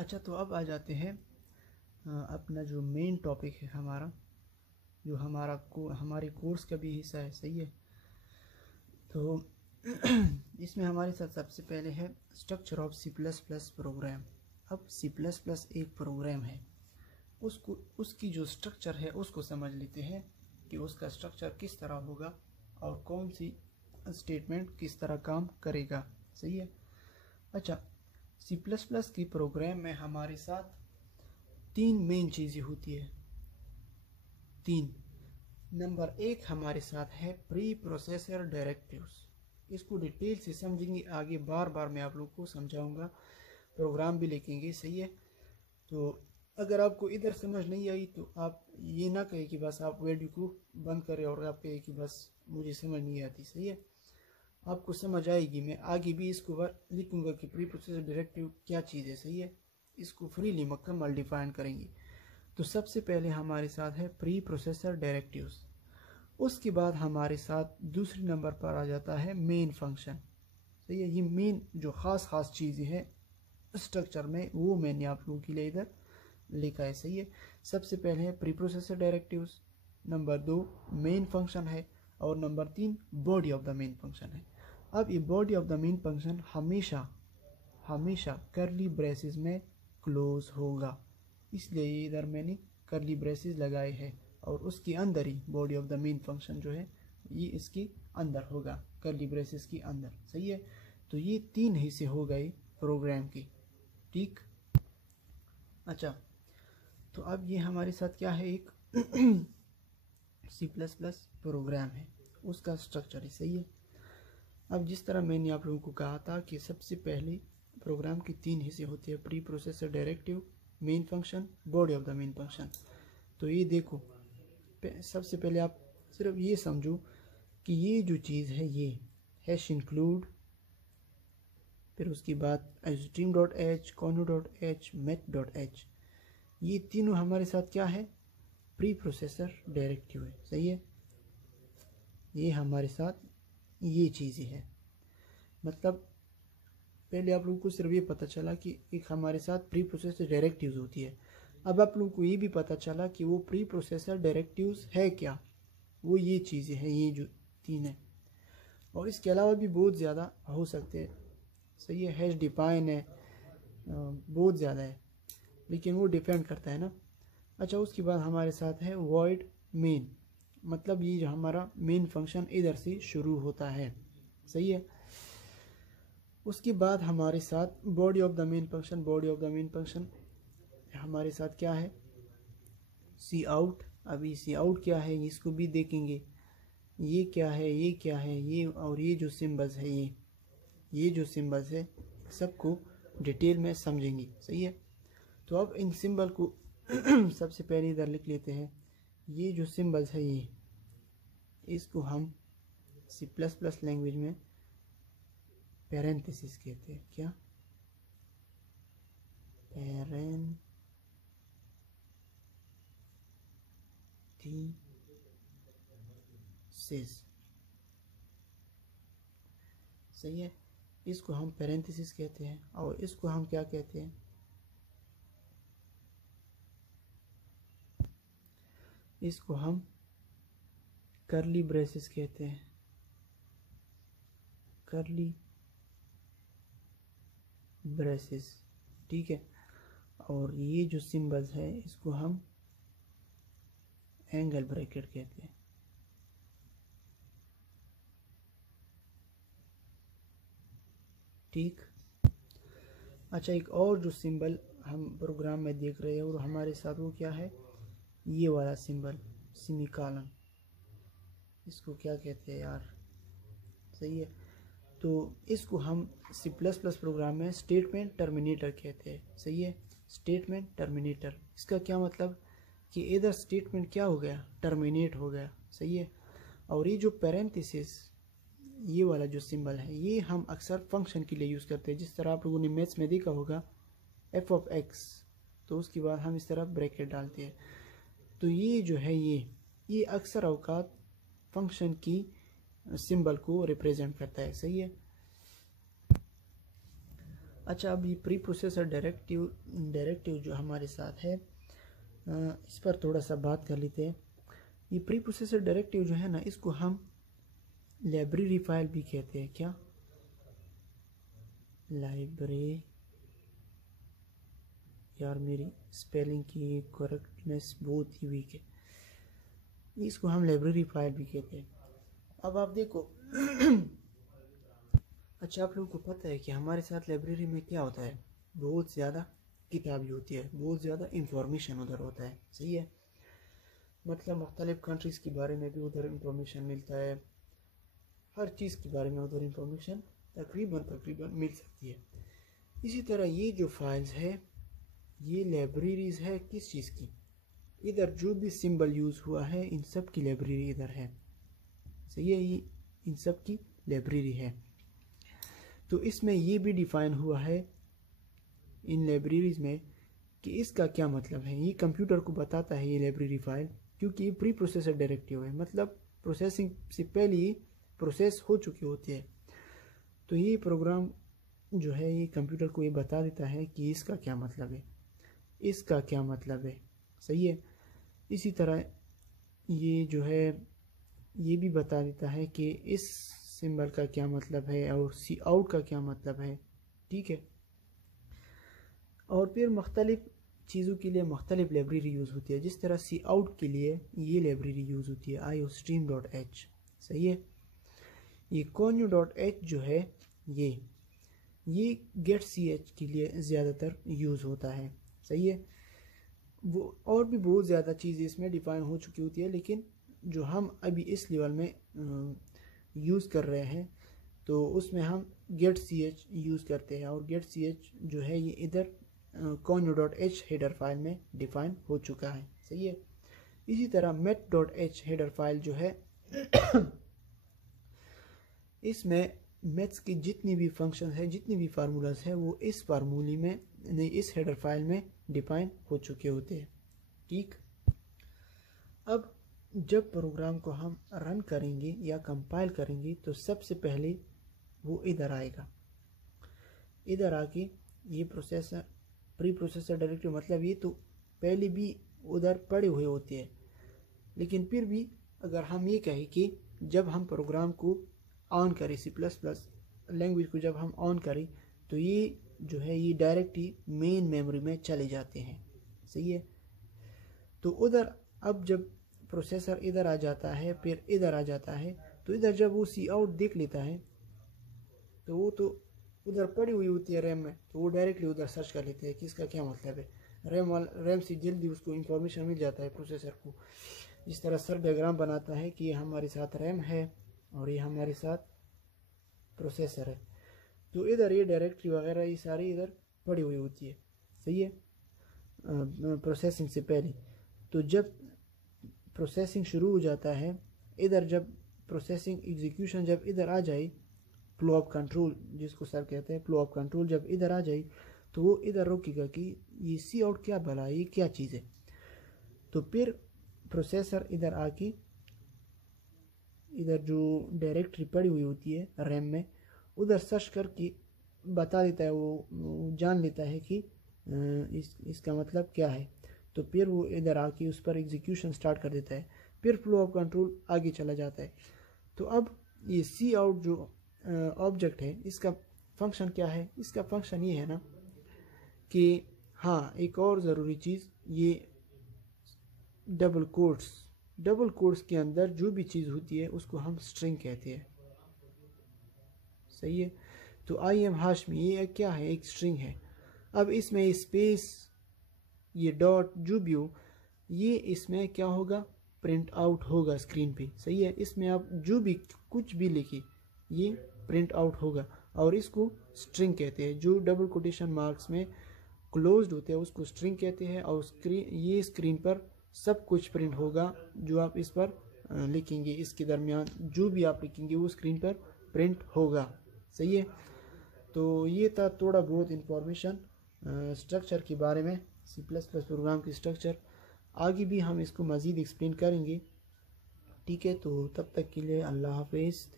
अच्छा, तो अब आ जाते हैं अपना जो मेन टॉपिक है हमारा, जो हमारे कोर्स का भी हिस्सा है। सही है। तो इसमें हमारे साथ सबसे पहले है structure of C plus plus program. अब सी प्लस प्लस एक प्रोग्राम है, उसकी जो स्ट्रक्चर है उसको समझ लेते हैं कि उसका स्ट्रक्चर किस तरह होगा और कौन सी स्टेटमेंट किस तरह काम करेगा। सही है। अच्छा, सी प्लस प्लस की प्रोग्राम में हमारे साथ तीन मेन चीज़ें होती है। तीन। नंबर एक हमारे साथ है प्री प्रोसेसर डायरेक्टिव्स। इसको डिटेल से समझेंगे आगे, बार बार मैं आप लोग को समझाऊंगा, प्रोग्राम भी लिखेंगे। सही है। तो अगर आपको इधर समझ नहीं आई तो आप ये ना कहें कि बस आप वीडियो को बंद करें और आप कहें कि बस मुझे समझ नहीं आती। सही है। आपको समझ आएगी। मैं आगे भी इसको बार लिखूंगा कि प्री प्रोसेसर डायरेक्टिव क्या चीज़ है। सही है। इसको फ्रीली मुकम्मल डिफाइन करेंगे। तो सबसे पहले हमारे साथ है प्री प्रोसेसर डायरेक्टिव्स। उसके बाद हमारे साथ दूसरे नंबर पर आ जाता है मेन फंक्शन। सही है। ये मेन जो ख़ास चीज़ें हैं स्ट्रक्चर में, वो मैंने आप लोगों के लिए इधर लिखा है। सही है। सबसे पहले है pre processor directives, number 2 main function है, और number 3 body of the main function है। अब ये body of the main function हमेशा हमेशा करली ब्रेसेस में क्लोज होगा, इसलिए ये इधर मैंने करली ब्रेसेस लगाए हैं, और उसके अंदर ही body of the main function जो है ये इसके अंदर होगा, करली ब्रेसेस के अंदर। सही है। तो ये तीन हिस्से हो गए प्रोग्राम के। ठीक। अच्छा, तो अब ये हमारे साथ क्या है, एक सी प्लस प्लस प्रोग्राम है, उसका स्ट्रक्चर है। सही है। अब जिस तरह मैंने आप लोगों को कहा था कि सबसे पहले प्रोग्राम की तीन हिस्से होते हैं, pre processor directive, main function, body of the main function. तो ये देखो, सबसे पहले आप सिर्फ ये समझो कि ये जो चीज़ है ये हैश इंक्लूड, फिर उसके बाद stream dot h, conio dot h, math dot h, ये तीनों हमारे साथ क्या है, प्री प्रोसेसर डायरेक्टिव है। सही है। ये हमारे साथ ये चीज़ें है। मतलब पहले आप लोगों को सिर्फ ये पता चला कि एक हमारे साथ प्री प्रोसेसर डायरेक्टिव्स होती है। अब आप लोगों को ये भी पता चला कि वो प्री प्रोसेसर डायरेक्टिव्स है क्या, वो ये चीज़ें हैं, ये जो तीन है। और इसके अलावा भी बहुत ज़्यादा हो सकते हैं। सही है। हैश डिफाइन है, बहुत ज़्यादा है, लेकिन वो डिपेंड करता है ना। अच्छा, उसके बाद हमारे साथ है वॉइड मेन, मतलब ये जो हमारा मेन फंक्शन इधर से शुरू होता है। सही है। उसके बाद हमारे साथ body of the main function. Body of the main function हमारे साथ क्या है, सी आउट। अभी सी आउट क्या है इसको भी देखेंगे, ये क्या है, ये क्या है, ये और ये जो सिंबल्स है, ये जो सिंबल्स है सबको डिटेल में समझेंगे। सही है। तो अब इन सिंबल को सबसे पहले इधर लिख लेते हैं। ये जो सिंबल्स है ये, इसको हम सी प्लस प्लस लैंग्वेज में पैरेंथेसिस कहते हैं। क्या, पैरेंथेसिस। सही है। इसको हम पैरेंथेसिस कहते हैं, और इसको हम क्या कहते हैं, इसको हम करली ब्रेसेस कहते हैं। करली ब्रेसेस। ठीक है। और ये जो सिंबल्स है इसको हम एंगल ब्रैकेट कहते हैं। ठीक। अच्छा, एक और जो सिंबल हम प्रोग्राम में देख रहे हैं और हमारे साथ वो क्या है, ये वाला सिंबल सेमीकोलन, इसको क्या कहते हैं यार। सही है। तो इसको हम सी प्लस प्लस प्रोग्राम में स्टेटमेंट टर्मिनेटर कहते हैं। सही है। स्टेटमेंट टर्मिनेटर, इसका क्या मतलब कि इधर स्टेटमेंट क्या हो गया, टर्मिनेट हो गया। सही है। और ये जो पैरेंथेसिस, ये वाला जो सिंबल है, ये हम अक्सर फंक्शन के लिए यूज़ करते हैं। जिस तरह आप लोगों ने मैथ्स में देखा होगा एफ ऑफ एक्स, तो उसके बाद हम इस तरह ब्रैकेट डालते हैं। तो ये जो है ये अक्सर अवकात फंक्शन की सिंबल को रिप्रेजेंट करता है। सही है। अच्छा, अब ये प्री प्रोसेसर डायरेक्टिव जो हमारे साथ है, इस पर थोड़ा सा बात कर लेते हैं। ये प्री प्रोसेसर डायरेक्टिव जो है ना, इसको हम लाइब्रेरी फाइल भी कहते हैं। क्या? लाइब्रेरी, यार मेरी स्पेलिंग की करेक्टनेस बहुत ही वीक है। इसको हम लाइब्रेरी फाइल भी कहते हैं। अब आप देखो अच्छा, आप लोगों को पता है कि हमारे साथ लाइब्रेरी में क्या होता है? बहुत ज़्यादा किताबें होती है, बहुत ज़्यादा इंफॉर्मेशन उधर होता है। सही है, मतलब मुख्तलिफ़ कंट्रीज़ के बारे में भी उधर इंफॉर्मेशन मिलता है, हर चीज़ के बारे में उधर इंफॉर्मेशन तकरीबन मिल सकती है। इसी तरह ये जो फाइल्स है, ये लाइब्रेरीज़ है किस चीज़ की? इधर जो भी सिंबल यूज़ हुआ है, इन सब की लाइब्रेरी इधर है। सही है, ये इन सब की लाइब्रेरी है। तो इसमें ये भी डिफ़ाइन हुआ है इन लाइब्रेरीज़ में कि इसका क्या मतलब है। ये कंप्यूटर को बताता है ये लाइब्रेरी फाइल, क्योंकि ये प्री प्रोसेसर डायरेक्टिव है, मतलब प्रोसेसिंग से पहले ही प्रोसेस हो चुकी होती है। तो ये प्रोग्राम जो है, ये कंप्यूटर को ये बता देता है कि इसका क्या मतलब है, इसका क्या मतलब है। सही है। इसी तरह ये जो है, ये भी बता देता है कि इस सिंबल का क्या मतलब है और सी आउट का क्या मतलब है। ठीक है। और फिर मुख्तलिफ़ चीज़ों के लिए मुख्तलिफ लाइब्रेरी यूज़ होती है। जिस तरह सी आउट के लिए ये लाइब्रेरी यूज़ होती है iostream.h। सही है। ये conio.h जो है, ये getch के लिए ज़्यादातर यूज़ होता है। सही है। वो और भी बहुत ज़्यादा चीज़ें इसमें डिफ़ाइन हो चुकी होती है, लेकिन जो हम अभी इस लेवल में यूज़ कर रहे हैं, तो उसमें हम getch यूज़ करते हैं। और getch जो है, ये इधर conio.h हेडर फाइल में डिफ़ाइन हो चुका है। सही है। इसी तरह met.h हेडर फाइल जो है इसमें मैथ्स की जितनी भी फंक्शन है, जितनी भी फार्मूलाज है, वो इस फार्मूले में नहीं, इस हेडर फाइल में डिफाइन हो चुके होते हैं। ठीक। अब जब प्रोग्राम को हम रन करेंगे या कंपाइल करेंगे, तो सबसे पहले वो इधर आएगा। इधर आके ये प्रोसेसर प्री प्रोसेसर डायरेक्टिव, मतलब ये तो पहले भी उधर पड़े हुए होते हैं, लेकिन फिर भी अगर हम ये कहें कि जब हम प्रोग्राम को ऑन करें, C++ लैंग्वेज को जब हम ऑन करें, तो ये जो है, ये डायरेक्ट ही मेन मेमोरी में चले जाते हैं। सही है। तो उधर अब जब प्रोसेसर इधर आ जाता है, फिर इधर आ जाता है, तो इधर जब वो सी आउट देख लेता है, तो वो तो उधर पड़ी हुई होती है रैम में, तो वो डायरेक्टली उधर सर्च कर लेते हैं कि इसका क्या मतलब है। रैम से जल्दी उसको इंफॉर्मेशन मिल जाता है प्रोसेसर को। इस तरह सर डायग्राम बनाता है कि ये हमारे साथ रैम है और ये हमारे साथ प्रोसेसर है। तो इधर ये डायरेक्टरी वगैरह ये सारी इधर पड़ी हुई होती है। सही है। प्रोसेसिंग से पहले, तो जब प्रोसेसिंग शुरू हो जाता है, इधर जब प्रोसेसिंग एग्जीक्यूशन जब इधर आ जाए, फ्लो ऑफ कंट्रोल जिसको सर कहते हैं, फ्लो ऑफ कंट्रोल जब इधर आ जाए, तो वो इधर रोकेगा कि ये सी आउट क्या भला, ये क्या चीज़ है। तो फिर प्रोसेसर इधर आके इधर जो डायरेक्टरी पड़ी हुई होती है रैम में, उधर सर्च करके बता देता है, वो जान लेता है कि इसका मतलब क्या है। तो फिर वो इधर आके उस पर एग्जीक्यूशन स्टार्ट कर देता है, फिर फ्लो ऑफ कंट्रोल आगे चला जाता है। तो अब ये सी आउट जो ऑब्जेक्ट है, इसका फंक्शन क्या है? इसका फंक्शन ये है ना कि हाँ, एक और ज़रूरी चीज़, ये डबल कोट्स के अंदर जो भी चीज़ होती है उसको हम स्ट्रिंग कहते हैं। सही है। तो आई एम हाशमी, ये क्या है? एक स्ट्रिंग है। अब इसमें स्पेस, ये डॉट जो भी हो, ये इसमें क्या होगा? प्रिंट आउट होगा स्क्रीन पे। सही है। इसमें आप जो भी कुछ भी लिखिए, ये प्रिंट आउट होगा, और इसको स्ट्रिंग कहते हैं। जो डबल कोटेशन मार्क्स में क्लोज्ड होते हैं उसको स्ट्रिंग कहते हैं। और ये स्क्रीन पर सब कुछ प्रिंट होगा जो आप इस पर लिखेंगे, इसके दरमियान जो भी आप लिखेंगे वो स्क्रीन पर प्रिंट होगा। सही है। तो ये था थोड़ा बहुत इंफॉर्मेशन स्ट्रक्चर के बारे में, C++ प्रोग्राम की स्ट्रक्चर। आगे भी हम इसको मज़ीद एक्सप्लेन करेंगे। ठीक है। तो तब तक के लिए अल्लाह हाफिज़।